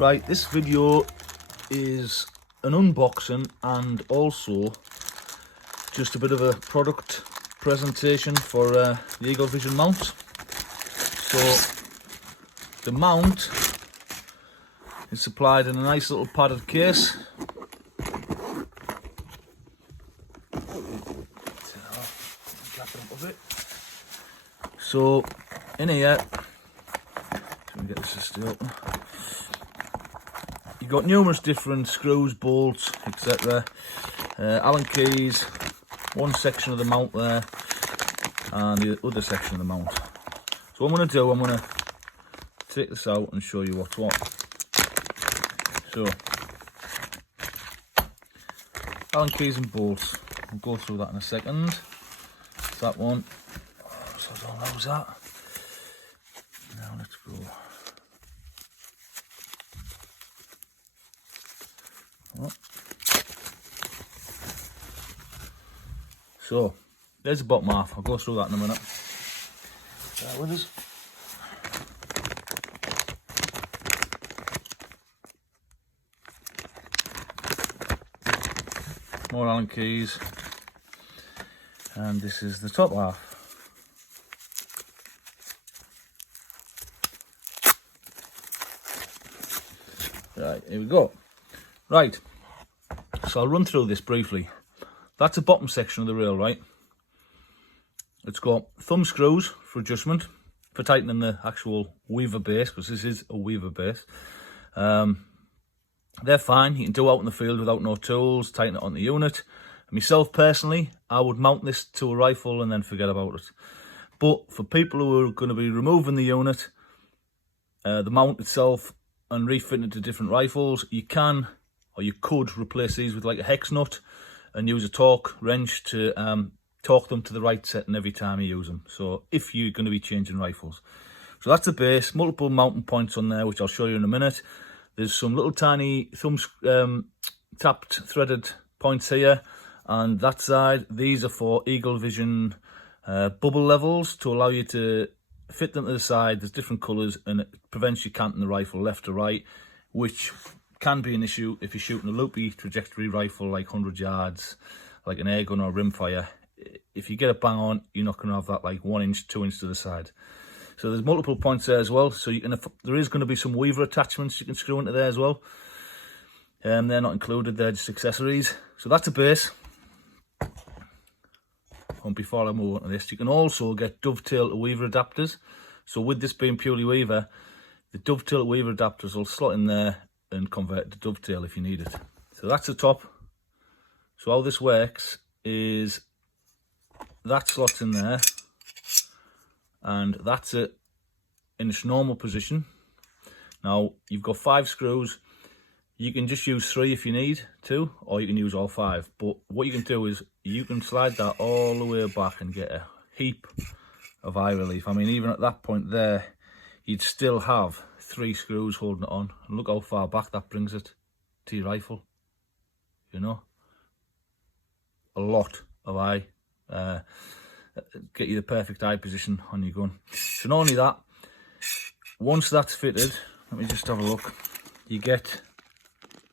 Right, this video is an unboxing and also just a bit of a product presentation for the Eagle Vision mount. So the mount is supplied in a nice little padded case. So in here, let me get this to stay open. You've got numerous different screws, bolts, etc. Allen keys, one section of the mount there, and the other section of the mount. So what I'm going to do, I'm going to take this out and show you what's what. So, Allen keys and bolts. We'll go through that in a second. That one. So I don't lose that. Now let's go. So there's the bottom half. I'll go through that in a minute. Bear with us. More Allen keys, and this is the top half. Right, here we go. Right, so I'll run through this briefly. That's the bottom section of the rail, right? It's got thumb screws for adjustment, for tightening the actual weaver base, because this is a weaver base. They're fine. You can do out in the field without no tools, tighten it on the unit. Myself personally, I would mount this to a rifle and then forget about it. But for people who are going to be removing the unit, the mount itself, and refitting it to different rifles, you can, or you could replace these with like a hex nut and use a torque wrench to torque them to the right setting every time you use them. So if you're going to be changing rifles. So that's the base, multiple mounting points on there, which I'll show you in a minute. There's some little tiny thumb tapped threaded points here, and that side, these are for Eagle Vision bubble levels to allow you to fit them to the side. There's different colours and it prevents you canting the rifle left to right, which can be an issue if you're shooting a loopy trajectory rifle like 100 yards, like an air gun or rimfire. If you get it bang on, you're not going to have that like 1 inch, 2 inch to the side. So there's multiple points there as well. So you can, there is going to be some weaver attachments you can screw into there as well. They're not included, they're just accessories. So that's a base. And before I move on to this, you can also get dovetail to weaver adapters. So with this being purely weaver, the dovetail to weaver adapters will slot in there and convert to dovetail if you need it. So that's the top. So how this works is that slots in there, and that's it in its normal position. Now you've got 5 screws. You can just use 3 if you need to, or you can use all 5. But what you can do is you can slide that all the way back and get a heap of eye relief. I mean, even at that point there, you'd still have 3 screws holding it on. And look how far back that brings it to your rifle. You know, a lot of eye. Get you the perfect eye position on your gun. So not only that, once that's fitted, let me just have a look. You get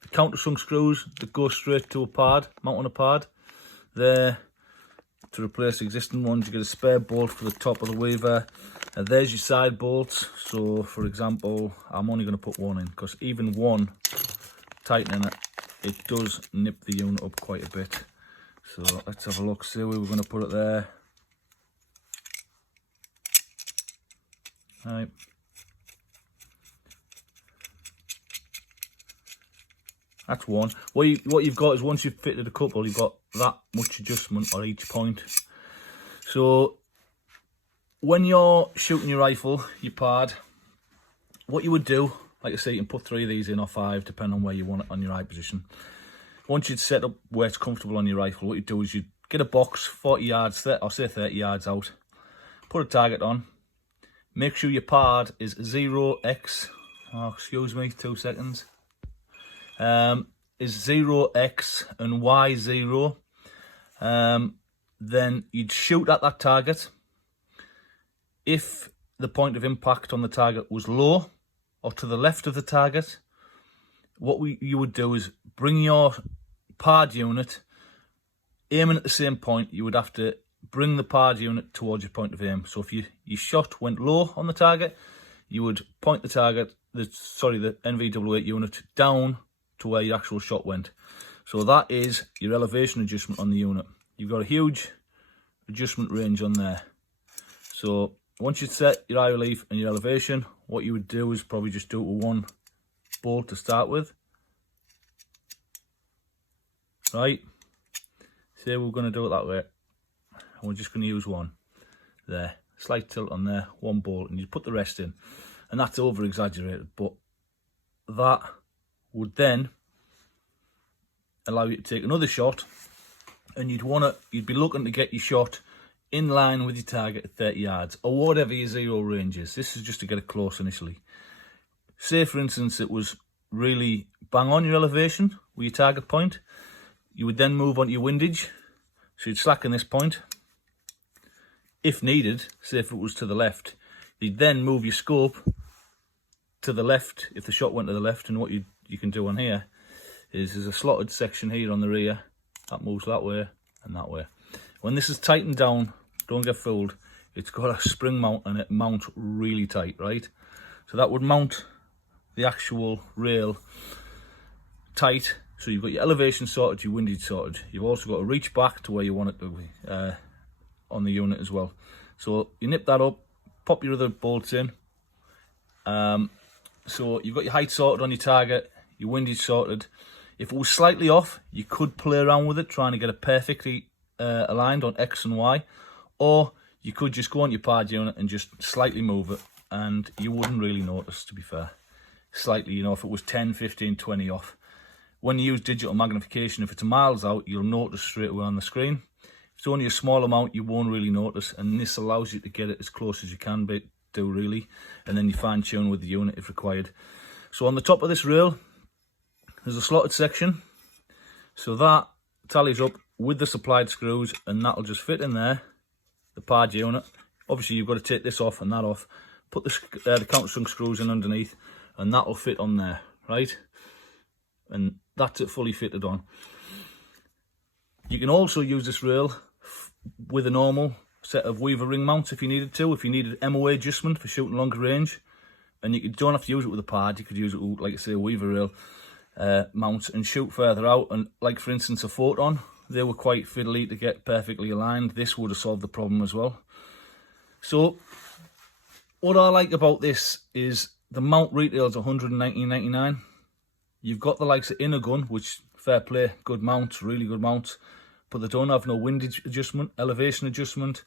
the countersunk screws that go straight to a pad, mount on a pad. There, to replace existing ones, you get a spare bolt for the top of the weaver. And there's your side bolts. So for example, I'm only going to put 1 in, because even one tightening it, it does nip the unit up quite a bit. So let's have a look, see where we're going to put it there. Right. That's one. What you've got is, once you've fitted a couple, you've got that much adjustment on each point. So when you're shooting your rifle, your pad, what you would do, like I say, you can put 3 of these in or 5, depending on where you want it on your eye position. Once you'd set up where it's comfortable on your rifle, what you do is you get a box 40 yards, or say 30 yards out, put a target on, make sure your pad is 0x, oh excuse me, 2 seconds, is 0x and y0, then you'd shoot at that target. If the point of impact on the target was low or to the left of the target, what you would do is bring your Pard unit, aiming at the same point. You would have to bring the Pard unit towards your point of aim. So if your shot went low on the target, you would point the target, the NV008 unit down to where your actual shot went. So that is your elevation adjustment on the unit. You've got a huge adjustment range on there. So once you'd set your eye relief and your elevation, what you would do is probably just do it with one bolt to start with. Right, say we're going to do it that way, and we're just going to use one there, slight tilt on there, one bolt, and you put the rest in. And that's over exaggerated, but that would then allow you to take another shot, and you'd be looking to get your shot in line with your target at 30 yards or whatever your zero range is. This is just to get it close initially. Say for instance it was really bang on your elevation with your target point, you would then move on to your windage. So you'd slacken this point. If needed, say if it was to the left, you'd then move your scope to the left if the shot went to the left. And what you can do on here is there's a slotted section here on the rear that moves that way and that way. When this is tightened down, don't get fooled, it's got a spring mount and it mounts really tight, right? So that would mount the actual rail tight. So you've got your elevation sorted, your windage sorted. You've also got to reach back to where you want it to be on the unit as well. So you nip that up, pop your other bolts in. So you've got your height sorted on your target, your windage sorted. If it was slightly off, you could play around with it, trying to get it perfectly aligned on X and Y. Or you could just go on your Pard unit and just slightly move it, and you wouldn't really notice, to be fair. Slightly, you know, if it was 10, 15, 20 off. When you use digital magnification, if it's miles out, you'll notice straight away on the screen. If it's only a small amount, you won't really notice, and this allows you to get it as close as you can do really, and then you fine tune with the unit if required. So on the top of this rail, there's a slotted section, so that tallies up with the supplied screws, and that'll just fit in there, the Pard unit. Obviously you've got to take this off and that off, put the countersunk screws in underneath, and that'll fit on there, right? And that's it fully fitted on. You can also use this rail with a normal set of Weaver ring mounts if you needed to, if you needed MOA adjustment for shooting longer range. And you don't have to use it with a Pard, you could use it with, like I say, a Weaver rail mount and shoot further out. And like for instance a Photon, they were quite fiddly to get perfectly aligned. This would have solved the problem as well. So what I like about this is the mount retails $119.99. You've got the likes of Inner Gun, which, fair play, good mounts, really good mounts, but they don't have no windage adjustment, elevation adjustment,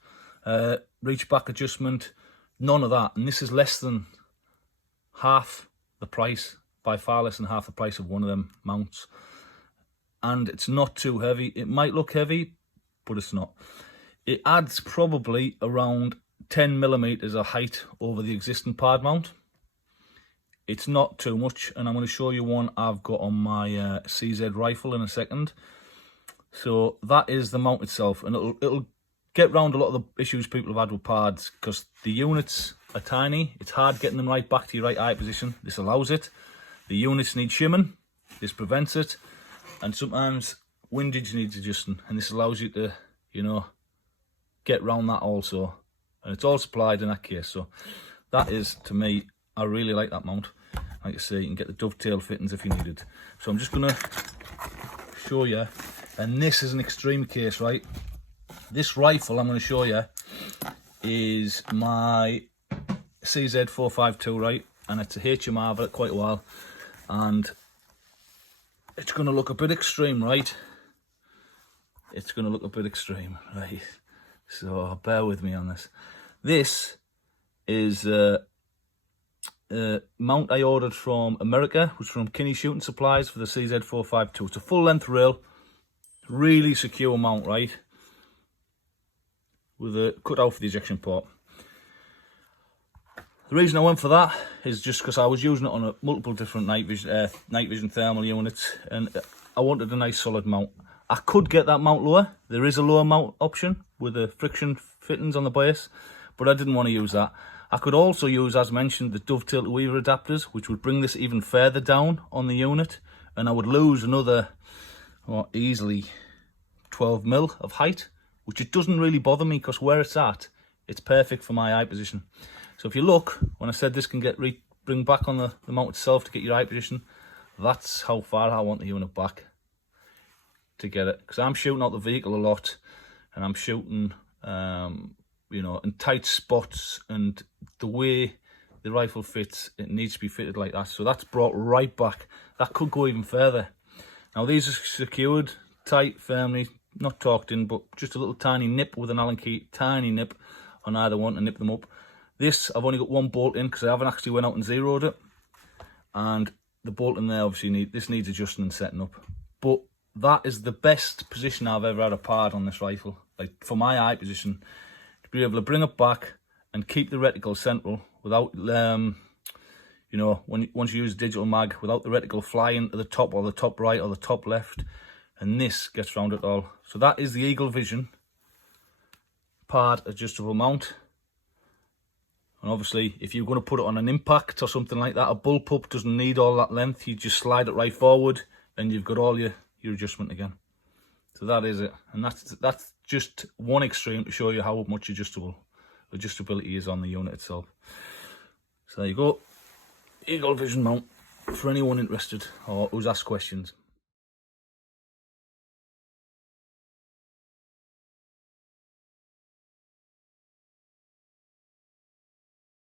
reach back adjustment, none of that. And this is less than half the price, by far less than half the price of one of them mounts. And it's not too heavy. It might look heavy, but it's not. It adds probably around 10 millimeters of height over the existing Pard mount. It's not too much, and I'm going to show you one I've got on my CZ rifle in a second. So that is the mount itself, and it'll get round a lot of the issues people have had with Pards, because the units are tiny. It's hard getting them right back to your right eye position. This allows it. The units need shimming. This prevents it. And sometimes windage needs adjusting, and this allows you to, you know, get round that also. And it's all supplied in that case. So that is, to me, I really like that mount. Like I say, you can get the dovetail fittings if you needed. So I'm just going to show you, and this is an extreme case, right? This rifle I'm going to show you is my CZ452, right? And it's a HMR, I've had it quite a while, and it's going to look a bit extreme, right? It's going to look a bit extreme, right? So bear with me on this. This is mount I ordered from America, which was from Kinney Shooting Supplies for the CZ452. It's a full length rail, really secure mount, right? With a cut out for the ejection port. The reason I went for that is just because I was using it on multiple different night vision thermal units, and I wanted a nice solid mount. I could get that mount lower. There is a lower mount option with the friction fittings on the bias, but I didn't want to use that. I could also use, as mentioned, the dovetail to weaver adapters, which would bring this even further down on the unit, and I would lose another, easily 12 mil of height, which it doesn't really bother me because where it's at, it's perfect for my eye position. So if you look, when I said this can get bring back on the mount itself to get your eye position, that's how far I want the unit back to get it, because I'm shooting out the vehicle a lot, and I'm shooting you know, in tight spots, and the way the rifle fits, it needs to be fitted like that. So that's brought right back. That could go even further. Now these are secured tight, firmly, not torqued in, but just a little tiny nip with an Allen key, tiny nip on either one to nip them up. This, I've only got one bolt in because I haven't actually went out and zeroed it, and the bolt in there obviously needs adjusting and setting up. But that is the best position I've ever had a pard on this rifle, like for my eye position, to be able to bring it back and keep the reticle central without, you know, once you use digital mag, without the reticle flying to the top or the top right or the top left, and this gets round it all. So that is the Eagle Vision Pard adjustable mount. And obviously, if you're going to put it on an impact or something like that, a bullpup doesn't need all that length. You just slide it right forward, and you've got all your adjustment again. So that is it, and that's just one extreme to show you how much adjustability is on the unit itself. So there you go, Eagle Vision mount for anyone interested or who's asked questions.